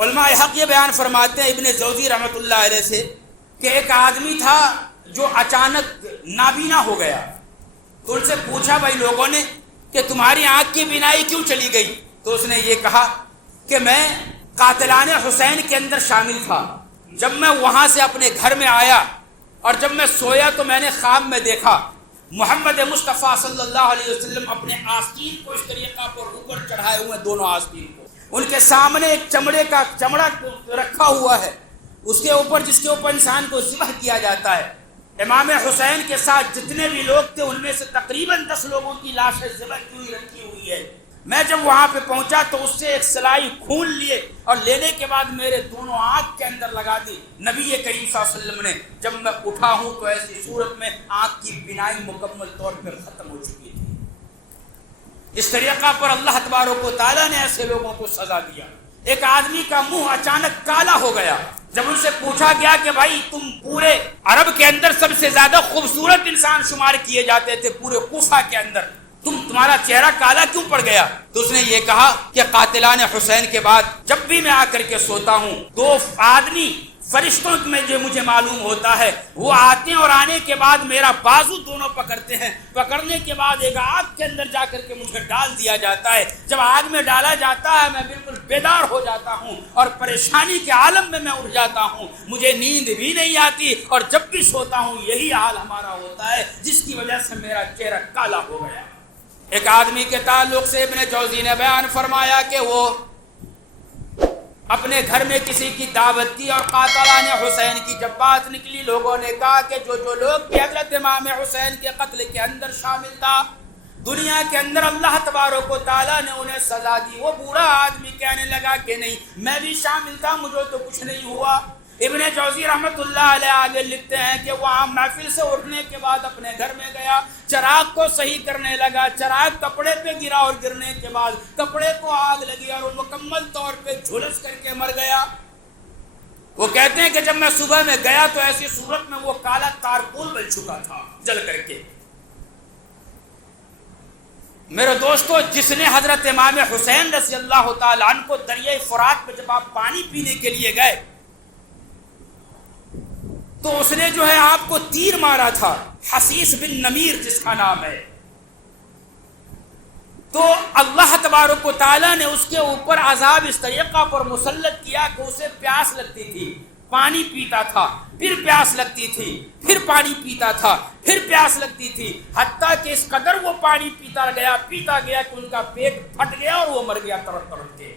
علماء حق یہ بیان فرماتے ہیں ابن جوزی رحمۃ اللہ علیہ سے کہ ایک آدمی تھا جو اچانک نابینا ہو گیا، تو ان سے پوچھا بھائی لوگوں نے کہ تمہاری آنکھ کی بینائی کیوں چلی گئی؟ تو اس نے یہ کہا کہ میں قاتلان حسین کے اندر شامل تھا، جب میں وہاں سے اپنے گھر میں آیا اور جب میں سویا تو میں نے خواب میں دیکھا محمد مصطفیٰ صلی اللہ علیہ وسلم اپنے آستین کو اس طریقہ پر اوپر چڑھائے ہوئے، دونوں آستین کو، ان کے سامنے ایک چمڑے کا چمڑا رکھا ہوا ہے، اس کے اوپر جس کے اوپر انسان کو ذبح کیا جاتا ہے۔ امام حسین کے ساتھ جتنے بھی لوگ تھے ان میں سے تقریباً 10 لوگوں کی لاشیں ذبح کی ہوئی رکھی ہوئی ہے۔ میں جب وہاں پہ پہنچا تو اس سے ایک سلائی خون لیے اور لینے کے بعد میرے دونوں آنکھ کے اندر لگا دی۔ نبی کریم صلی اللہ علیہ وسلم نے جب میں اٹھا ہوں تو ایسی صورت میں آنکھ کی بینائی مکمل طور پر ختم ہو چکی تھی۔ اس طریقہ پر اللہ تبارک و تعالیٰ نے ایسے لوگوں کو سزا دیا۔ ایک آدمی کا منہ اچانک کالا ہو گیا، جب ان سے پوچھا گیا کہ بھائی تم پورے عرب کے اندر سب سے زیادہ خوبصورت انسان شمار کیے جاتے تھے پورے کوفہ کے اندر، تمہارا چہرہ کالا کیوں پڑ گیا؟ تو اس نے یہ کہا کہ قاتلان حسین کے بعد جب بھی میں آ کر کے سوتا ہوں 2 آدمی فرشتوں میں جو مجھے معلوم ہوتا ہے وہ آتے ہیں اور آنے کے بعد میرا بازو دونوں پکڑتے ہیں، پکڑنے کے بعد ایک آگ کے اندر جا کر کے مجھے ڈال دیا جاتا ہے۔ جب آگ میں ڈالا جاتا ہے میں بالکل بیدار ہو جاتا ہوں اور پریشانی کے عالم میں اٹھ جاتا ہوں، مجھے نیند بھی نہیں آتی اور جب بھی سوتا ہوں یہی حال ہمارا ہوتا ہے جس کی وجہ سے میرا چہرہ کالا ہو گیا۔ ایک آدمی کے تعلق سے ابن جوزی نے بیان فرمایا کہ وہ اپنے گھر میں کسی کی دعوت کی اور قاتلان حسین کی جب بات نکلی لوگوں نے کہا کہ جو لوگ بھی حضرت امام حسین کے قتل کے اندر شامل تھا دنیا کے اندر اللہ تبارک و تعالیٰ نے انہیں سزا دی۔ وہ بوڑھا آدمی کہنے لگا کہ نہیں میں بھی شامل تھا، مجھے تو کچھ نہیں ہوا۔ ابن جوزی رحمۃ اللہ علیہ آگے لکھتے ہیں کہ وہاں محفل سے اٹھنے کے بعد اپنے گھر میں گیا، چراغ کو صحیح کرنے لگا، چراغ کپڑے پہ گرا اور گرنے کے بعد کپڑے کو آگ لگی اور وہ مکمل طور پہ جھلس کر کے مر گیا۔ وہ کہتے ہیں کہ جب میں صبح میں گیا تو ایسی صورت میں وہ کالا تارکول بن چکا تھا جل کر کے۔ میرے دوستو، جس نے حضرت امام حسین رضی اللہ تعالیٰ عنہ کو دریائے فرات پہ جب آپ پانی پینے کے لیے گئے تو اس نے جو ہے آپ کو تیر مارا تھا، حسیس بن نمیر جس کا نام ہے، تو اللہ تبارک و تعالیٰ نے اس کے اوپر عذاب اس طریقہ پر مسلط کیا کہ اسے پیاس لگتی تھی، پانی پیتا تھا، پھر پیاس لگتی تھی، پھر پانی پیتا تھا، پھر پیاس لگتی تھی، حتیٰ کہ اس قدر وہ پانی پیتا گیا کہ ان کا پیٹ پھٹ گیا اور وہ مر گیا تڑپ تڑپ کے۔